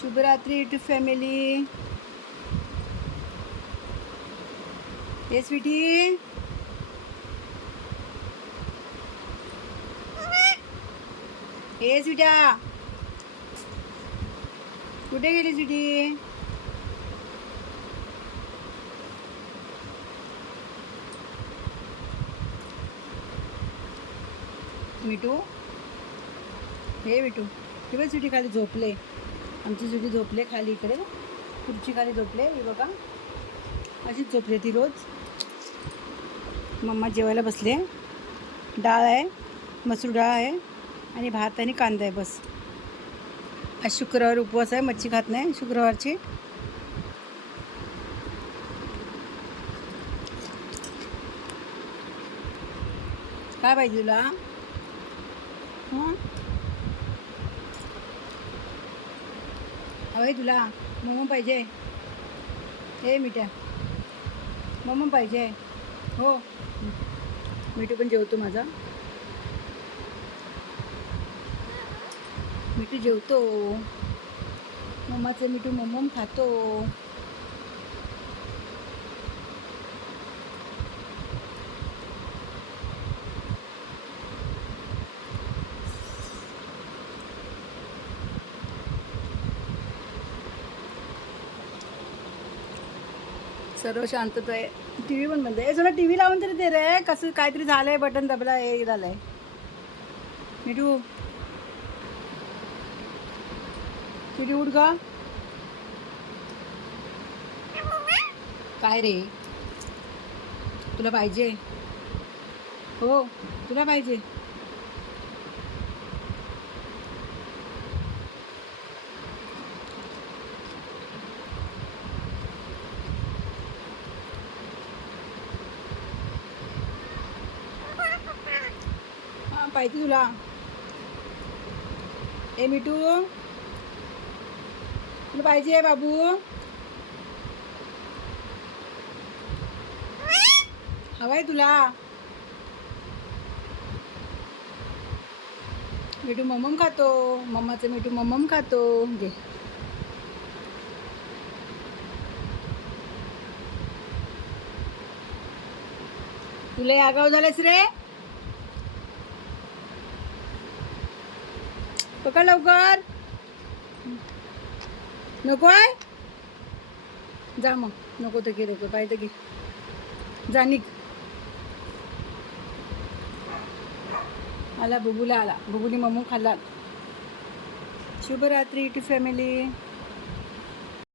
शुभरात्री to family. ये स्वीटी. ये स्वीट्या कुठे गेली स्वीटी? मिठू? हे मिटू किंवा स्वीटी खाली झोपले. आमची सुटी झोपले खाली इकडे. खुर्ची खाली झोपले ही बघा. अशीच झोपले ती रोज. मम्मा जेवायला बसले. डाळ आहे मसूर डाळ आहे आणि भात आणि कांदा आहे बस. आज शुक्रवार उपवास आहे मच्छी खात नाही शुक्रवारची. काय पाहिजे तुला? हां? हवंय तुला मोमो पाहिजे. हे मिठ्या. मोमो पाहिजे. हो. मिठू पण जेवतो माझा. मिठू जेवतो. मम्माचं मिठू मोमोम खातो. सर्व शांतता आहे. टी व्ही पण बंद आहे. सोना टी व्ही लावून तरी दे रे. कसं काहीतरी झालंय बटन दबला हे झालंय. मिठू. किती उठ का काय रे? तुला पाहिजे. हो तुला पाहिजे. पाहिजे तुला. ए मिठू. तुला पाहिजे बाबू. हवाय तुला. मिठू मम्मम खातो. मम्माचं मिठू मम्मम खातो. घे. तुला या आगाव झालंस रे? पकड लवकर. नको आहे? जा मग. नको तर घे नको. पाहिजे घे. जा निघ. आला बुबूला आला. बुबुली मम्मू खाल्ला. शुभरात्री टू फॅमिली.